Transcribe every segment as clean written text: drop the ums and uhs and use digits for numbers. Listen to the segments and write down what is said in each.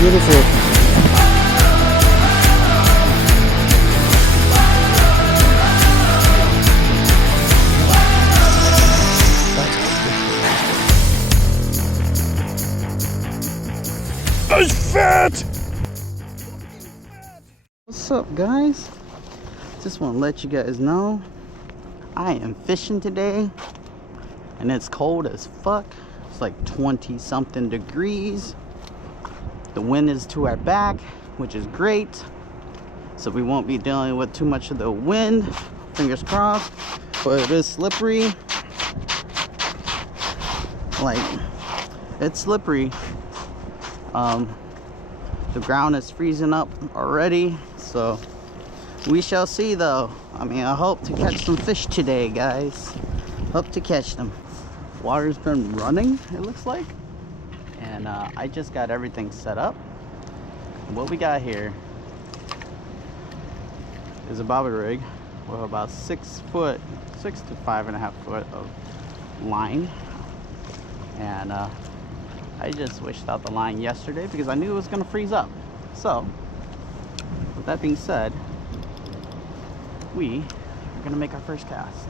Beautiful. That's fat! What's up, guys? Just want to let you guys know I am fishing today and it's cold as fuck. It's like 20 something degrees. The wind is to our back, which is great, so we won't be dealing with too much of the wind, fingers crossed. But it is slippery, like it's slippery. The ground is freezing up already, so we shall see though. I mean, I hope to catch some fish today, guys. Hope to catch them. Water's been running, it looks like, and I just got everything set up. What we got here is a bobber rig with about 6 to 5.5 foot of line, and I just switched out the line yesterday because I knew it was going to freeze up. So with that being said, we are going to make our first cast.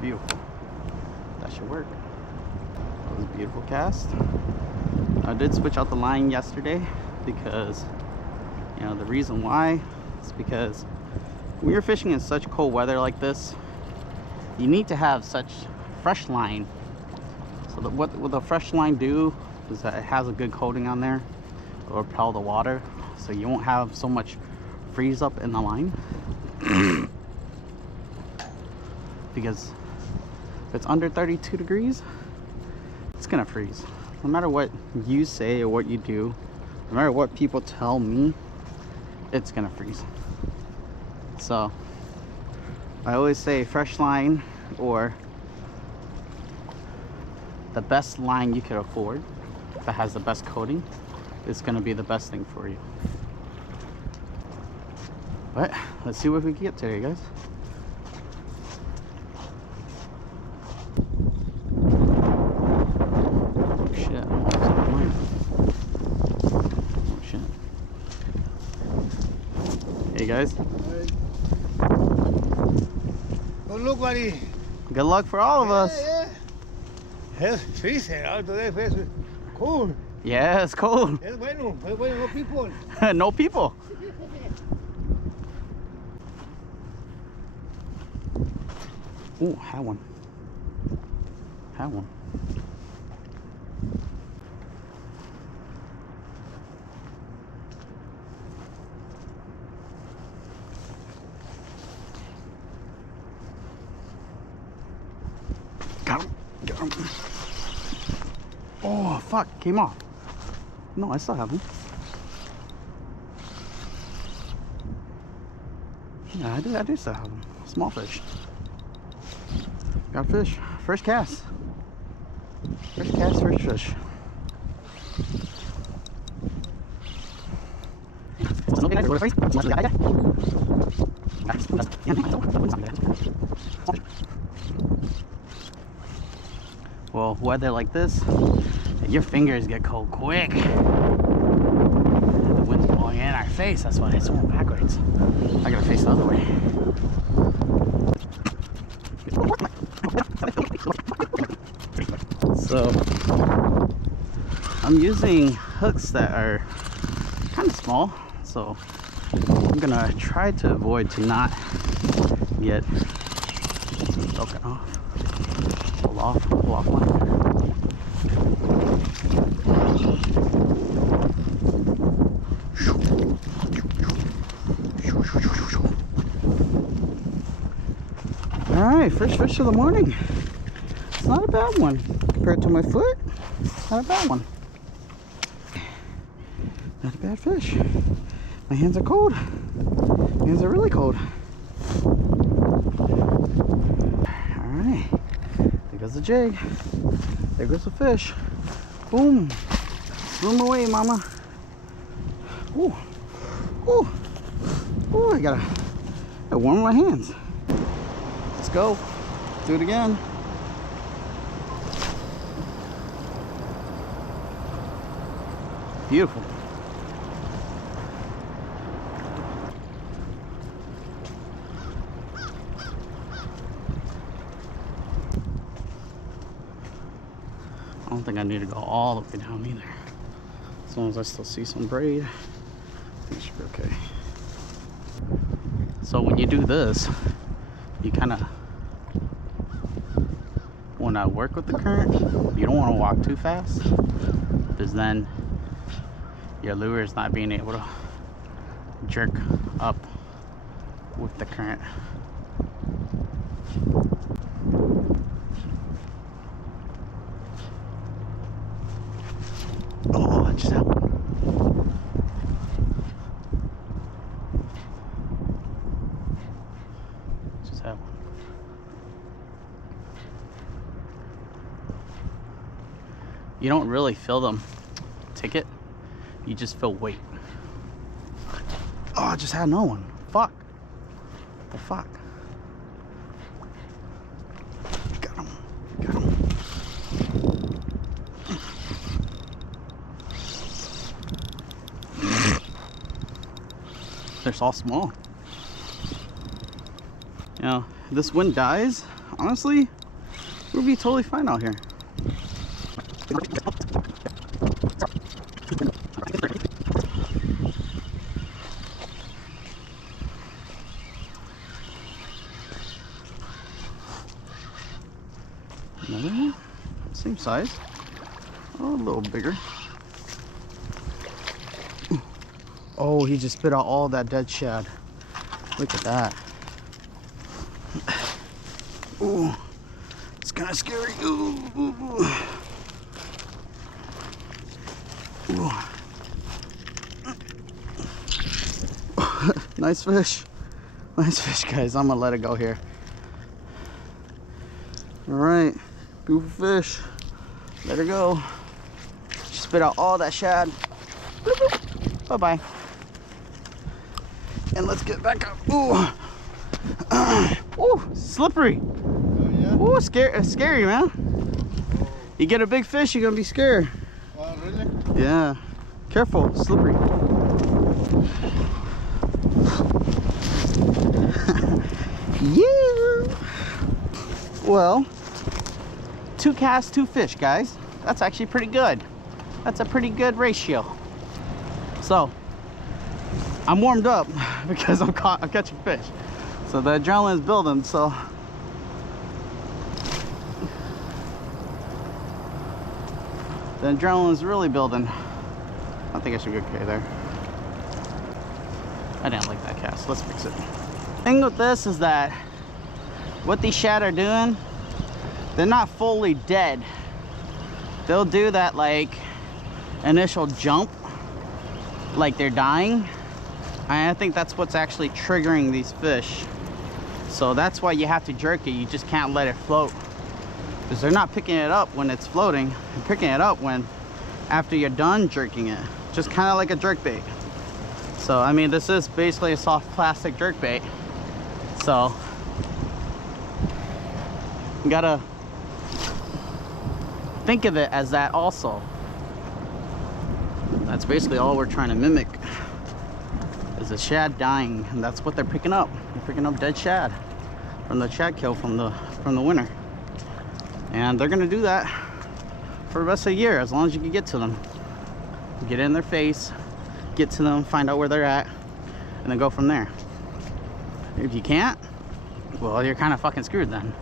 Beautiful. That should work. That was a beautiful cast. I did switch out the line yesterday because, you know, the reason why is because when you're fishing in such cold weather like this, you need to have such fresh line. So what will the fresh line do is that it has a good coating on there. It will repel the water, so you won't have so much freeze up in the line. Because if it's under 32 degrees, it's gonna freeze. No matter what you say or what you do, no matter what people tell me, it's gonna freeze. So I always say fresh line, or the best line you could afford that has the best coating is going to be the best thing for you. But let's see what we can get today, guys. Oh shit. Oh shit. Hey guys. Good luck, buddy. Good luck for all of us. Yeah. It's freezing out today. It's cold. Yeah, it's cold. Es bueno, no people. No people. Ooh, had one. Had one. Got him. Got him. Oh, fuck. Came off. No, I still have him. Yeah, I do still have him. Small fish. Got a fish. First cast. First cast, first fish. Well, weather like this, your fingers get cold quick. The wind's blowing in our face, that's why it's going backwards. I gotta face the other way. So, I'm using hooks that are kind of small, so I'm gonna try to avoid to not get broken off. Pull off line. Alright, first fish of the morning. It's not a bad one compared to my foot. Not a bad one. Not a bad fish. My hands are cold. My hands are really cold. Alright. There goes the jig. There goes the fish. Boom. Swim away, mama. Ooh. Ooh. Ooh, I gotta warm my hands. Let's go. Do it again. Beautiful. I don't think I need to go all the way down either. As long as I still see some braid, it should be okay. So when you do this, you kind of want to work with the current. You don't want to walk too fast, because then your lure is not being able to jerk up with the current. Oh, I just had one. Just had one. You don't really feel them ticket, you just feel weight. Oh, I just had no one. Fuck. The fuck. Got him. Got him. They're all small. You know, if this wind dies, honestly, we'll be totally fine out here. Another one, same size. Oh, a little bigger. Oh, he just spit out all that dead shad. Look at that. Ooh, it's kind of scary. Ooh, ooh, ooh. Ooh. Nice fish. Nice fish, guys. I'm gonna let it go here. All right, beautiful fish. Let her go. She spit out all that shad. Bye-bye. And let's get back up. Ooh. Ooh, slippery. Oh, yeah? Ooh, scary, man. You get a big fish, you're gonna be scared. Oh, really? Yeah. Careful, slippery. Yeah. Well, 2 casts, 2 fish, guys. That's actually pretty good. That's a pretty good ratio. So, I'm warmed up because I'm catching fish. So the adrenaline's building, so. The adrenaline's really building. I think I should go okay there. I didn't like that cast. Let's fix it. The thing with this is that what these shad are doing, they're not fully dead. They'll do that like initial jump, like they're dying. And I think that's what's actually triggering these fish. So that's why you have to jerk it. You just can't let it float, because they're not picking it up when it's floating. They're picking it up when after you're done jerking it, just kind of like a jerk bait. So I mean, this is basically a soft plastic jerk bait, so you gotta think of it as that also. That's basically all we're trying to mimic, is a shad dying, and that's what they're picking up. They're picking up dead shad from the shad kill from the winter, and they're gonna do that for the rest of the year as long as you can get to them. Get in their face, get to them, find out where they're at, and then go from there. If you can't, well, you're kind of fucking screwed then.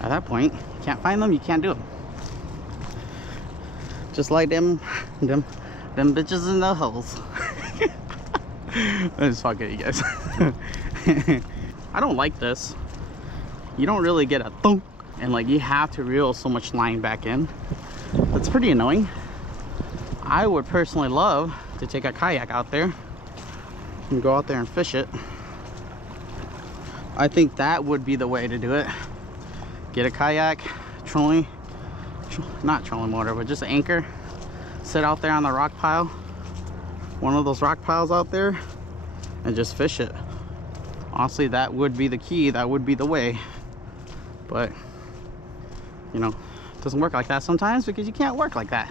At that point, you can't find them, you can't do them. Just like them bitches in the holes. I'm just fucking you guys. I don't like this. You don't really get a thunk, and like you have to reel so much line back in. That's pretty annoying. I would personally love to take a kayak out there and go out there and fish it. I think that would be the way to do it. Get a kayak, not trolling motor, but just an anchor. Sit out there on the rock pile, one of those rock piles out there, and just fish it. Honestly, that would be the key. That would be the way. But, you know, it doesn't work like that sometimes because you can't work like that.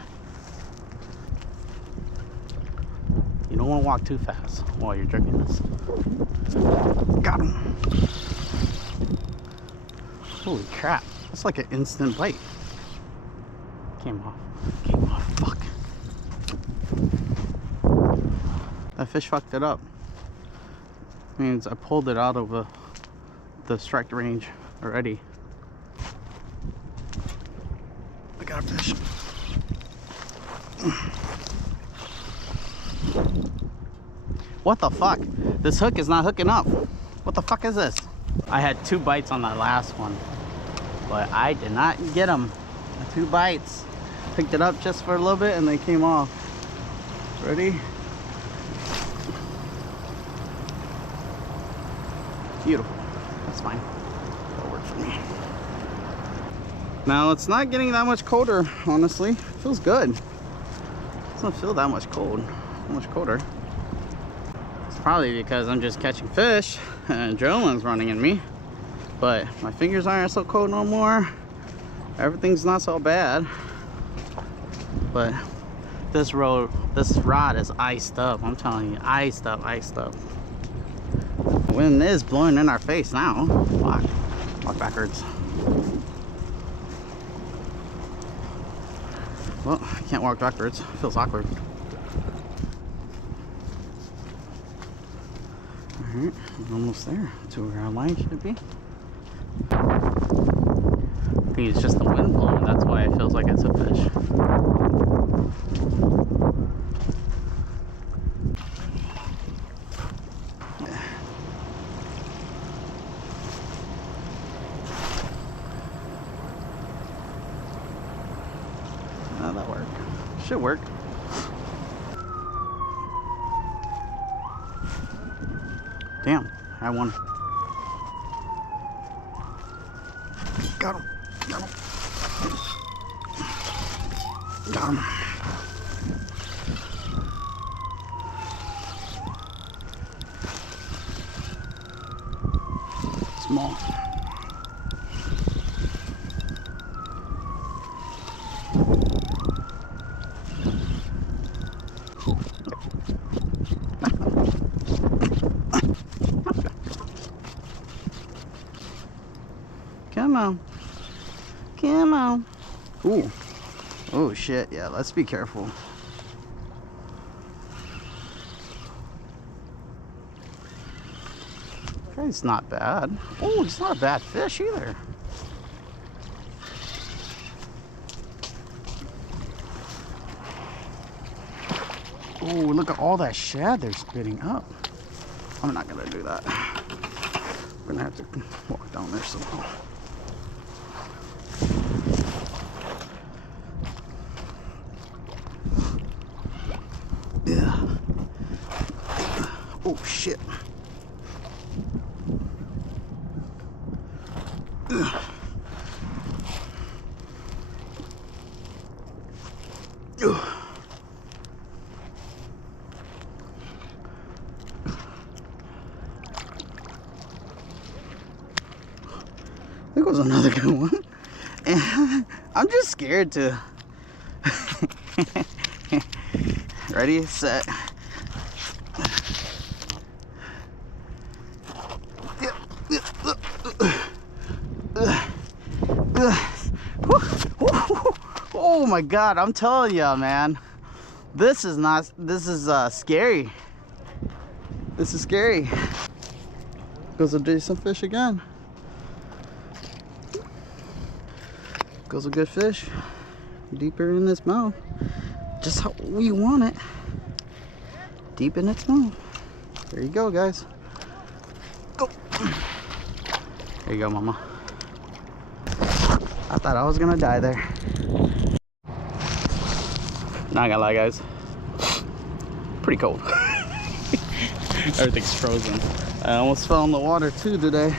Don't walk too fast while you're jerking this. Got him. Holy crap. That's like an instant bite. Came off. Came off. Fuck. That fish fucked it up. Means I pulled it out of the strike range already. I got a fish. What the fuck? This hook is not hooking up. What the fuck is this? I had 2 bites on that last one, but I did not get them. 2 bites. Picked it up just for a little bit and they came off. Ready? Beautiful. That's fine. That'll work for me. Now it's not getting that much colder, honestly. It feels good. It doesn't feel that much cold. How much colder? It's probably because I'm just catching fish and adrenaline's running in me. But my fingers aren't so cold no more. Everything's not so bad. But this rod is iced up. I'm telling you, iced up, iced up. The wind is blowing in our face now. Walk backwards. Well, I can't walk backwards. It feels awkward. Alright, we're almost there to where our line should be. I think it's just the wind blowing. That's why it feels like it's a fish. That work. Should work. Damn, I had one. Got him. Got him. Got him. Small. Come on. Come on. Ooh. Oh shit, yeah, let's be careful. It's not bad. Oh, it's not a bad fish either. Oh, look at all that shad they're spitting up. I'm not gonna do that. We're gonna have to walk down there somehow. Yeah. Oh shit. Ugh. Ugh. There goes another good one. And I'm just scared to. Ready, set. Oh my god, I'm telling you, man. This is scary. This is scary. Goes a decent fish again. Goes a good fish. Deeper in its mouth. Just how we want it. Deep in its mouth. There you go, guys. Go. There you go, mama. I thought I was gonna die there. Not gonna lie, guys. Pretty cold. Everything's frozen. I almost fell in the water too today.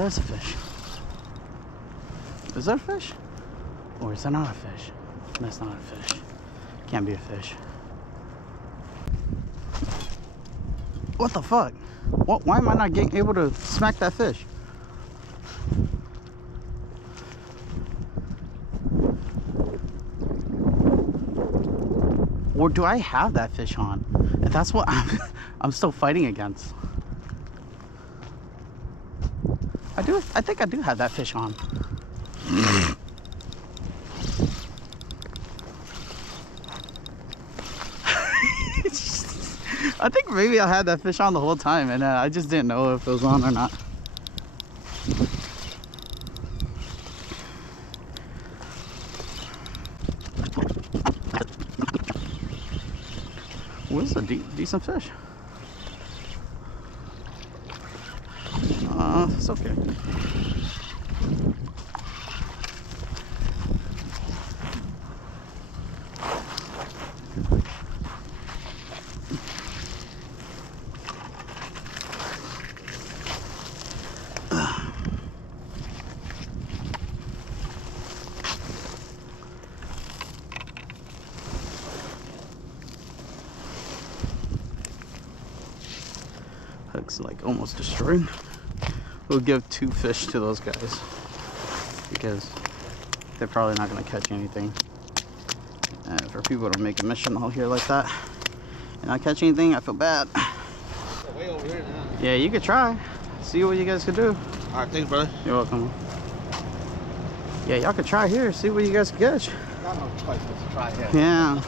there's a fish. Is that a fish? Or is that not a fish? That's not a fish. Can't be a fish. What the fuck? What? Why am I not getting able to smack that fish? Or do I have that fish on? And that's what I'm still fighting against. I think I do have that fish on. I think maybe I had that fish on the whole time and I just didn't know if it was on or not. Well, this is a decent fish. It's okay. Hook's like almost destroyed. We'll give 2 fish to those guys because they're probably not going to catch anything. And for people to make a mission out here like that and not catch anything, I feel bad. Way over here now. Yeah, you could try. See what you guys could do. All right, thanks, brother. You're welcome. Yeah, y'all could try here. See what you guys can catch. Got no choice but to try here. Yeah.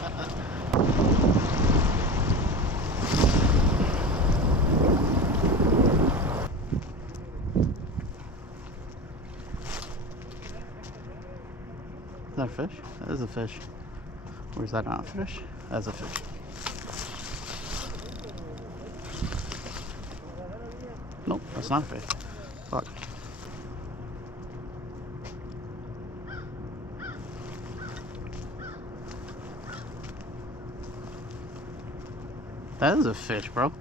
Is that a fish? That is a fish. Or is that not a fish? That's a fish. Nope, that's not a fish. Fuck. That is a fish, bro.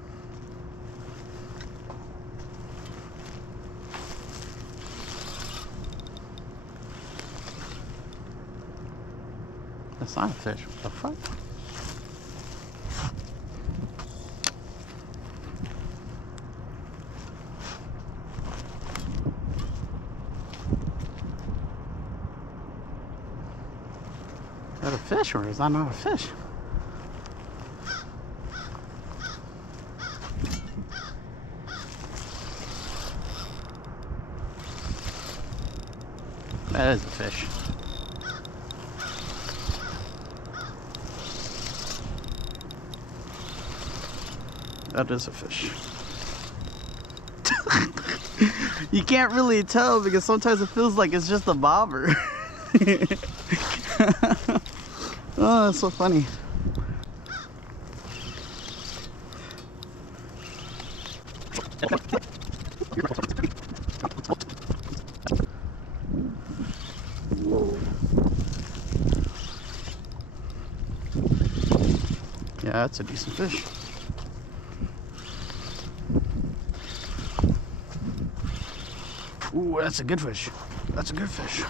That's not a fish. What the fuck? Is that a fish or is that not a fish? That is a fish. That is a fish. You can't really tell because sometimes it feels like it's just a bobber. Oh, that's so funny. Yeah, that's a decent fish. Ooh, that's a good fish. That's a good fish.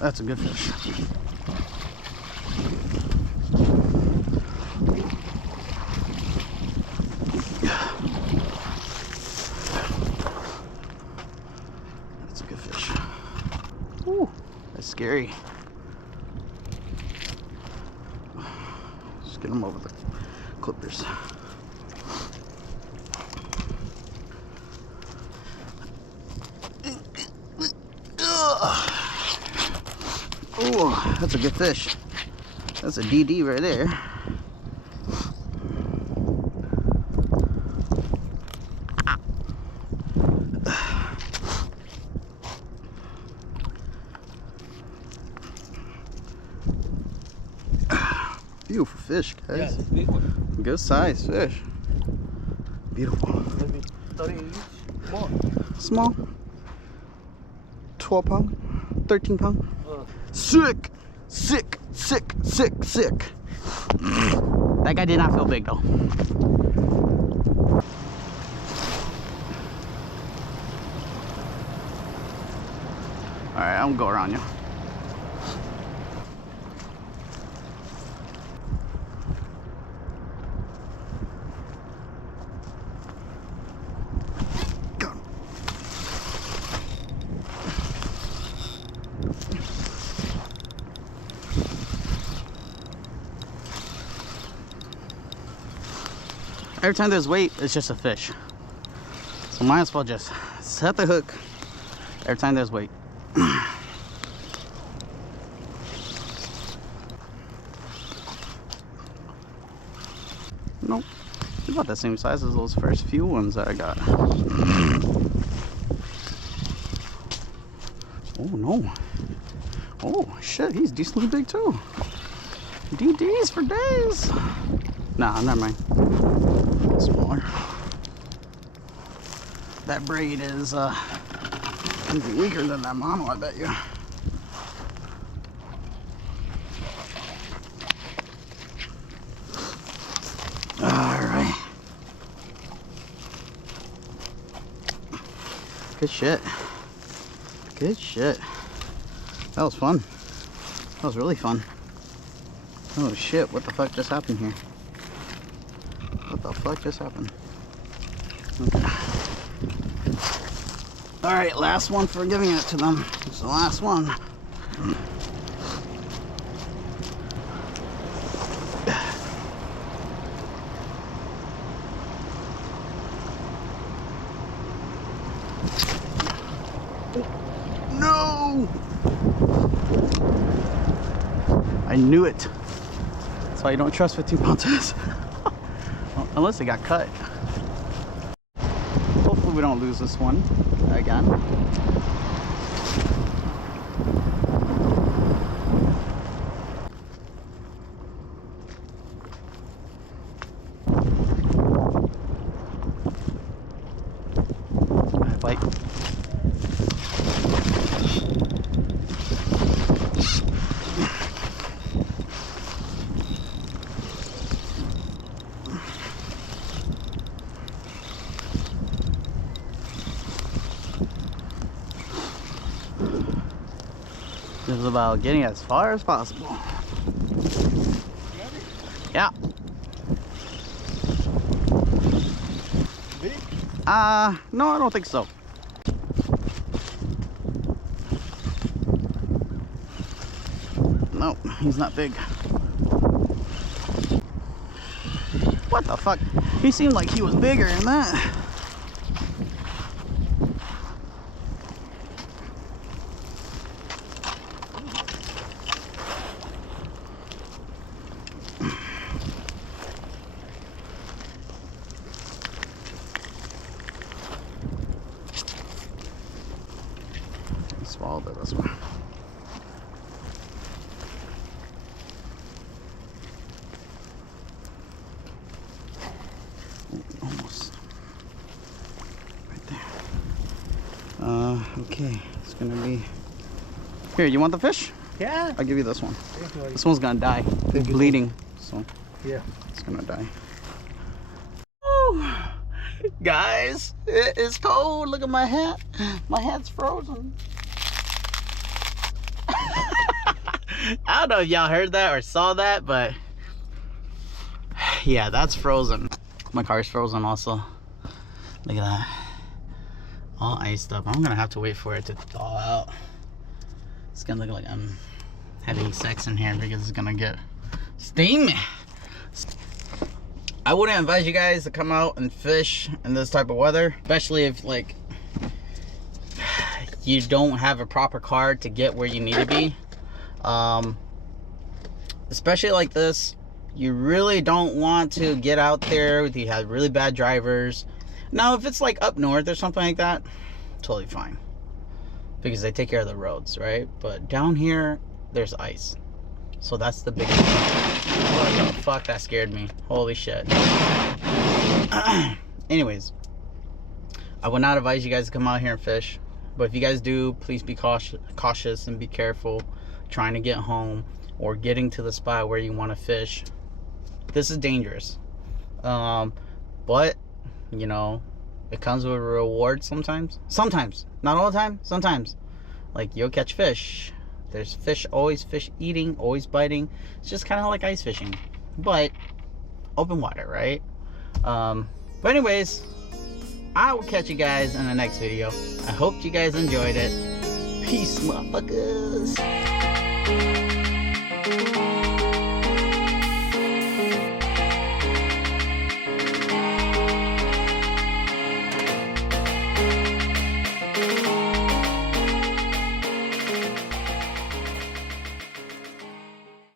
That's a good fish. That's a good fish. Ooh, that's scary. Just get him over the clippers. Oh, that's a good fish. That's a DD right there. Beautiful fish, guys. Yeah, it's beautiful. Good size fish. Beautiful. Maybe 30 each. More. Small. 12 pound. 13 pound. Sick. Sick. Sick. Sick. Sick. That guy did not feel big though. won't go around you. Every time there's weight, it's just a fish. So might as well just set the hook every time there's weight. Nope. It's about the same size as those first few ones that I got. Oh no. Oh shit, he's decently big too. DDs for days. Nah, never mind. Smaller. That braid is weaker than that mono, I bet you. Alright. Good shit. Good shit. That was fun. That was really fun. Oh shit, what the fuck just happened here? What the fuck just happened? Okay. Alright, last one for giving it to them. It's the last one. No! I knew it. That's why you don't trust 15-pound test. Well, unless it got cut. Hopefully we don't lose this one again. Bite. This is about getting as far as possible. Yeah. Big? No, I don't think so. No, he's not big. What the fuck? He seemed like he was bigger than that. Swallowed it this one. Ooh, almost right there. Okay, it's gonna be here. You want the fish? Yeah. I'll give you this one. Thank you. This one's gonna die. It's bleeding, so Yeah. it's gonna die. Woo! Guys, it is cold. Look at my hat. My hat's frozen. I don't know if y'all heard that or saw that, but yeah, that's frozen. My car's frozen also. Look at that. All iced up. I'm gonna have to wait for it to thaw out. It's gonna look like I'm having sex in here because it's gonna get steamy. I wouldn't advise you guys to come out and fish in this type of weather, especially if like you don't have a proper card to get where you need to be. Especially like this, you really don't want to get out there if you have really bad drivers. Now if it's like up north or something like that, totally fine, because they take care of the roads, right? But down here there's ice, so that's the big what the fuck, that scared me. Holy shit. Anyways, I would not advise you guys to come out here and fish, but if you guys do, please be cautious and be careful trying to get home or getting to the spot where you want to fish. This is dangerous, but you know, it comes with a reward sometimes, not all the time, sometimes. like you'll catch fish. There's fish, always fish eating, always biting. It's just kind of like ice fishing, but open water, right? But anyways, I will catch you guys in the next video. I hope you guys enjoyed it. Peace, motherfuckers.